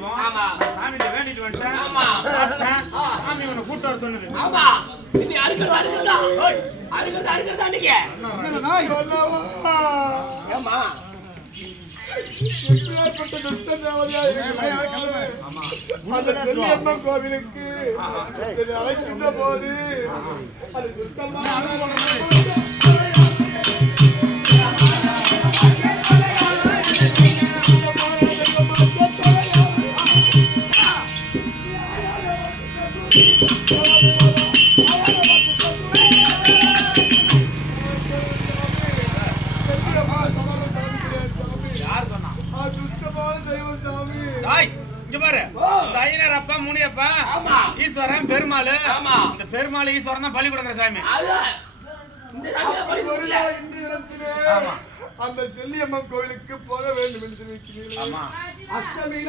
தெய்வம். ஆமா. சாமிகிட்ட வேண்டிட்டு வந்துட்டேன். ஆமா. சாமி உன்னை கூட்டு வர சொன்னது. ஆமா. நீ அறுக்கிறதா? அறுக்கிறதா நீங்க? ஏமா? எப்பேற்பட்ட துஷ்ட தேவதையா அந்த செல்லியம்மன் கோவிலுக்கு அழைக்கின்ற போது அது துஷ்டமான ஈஸ்வரன் பெருமாள். இந்த பெருமாள் ஈஸ்வரன் தான் பலி கொடுக்குற சாமி. அந்த செல்லியம்மன் கோவிலுக்கு போக வேண்டும் என்று தெரிவிக்கிறீர்கள். அஷ்டமி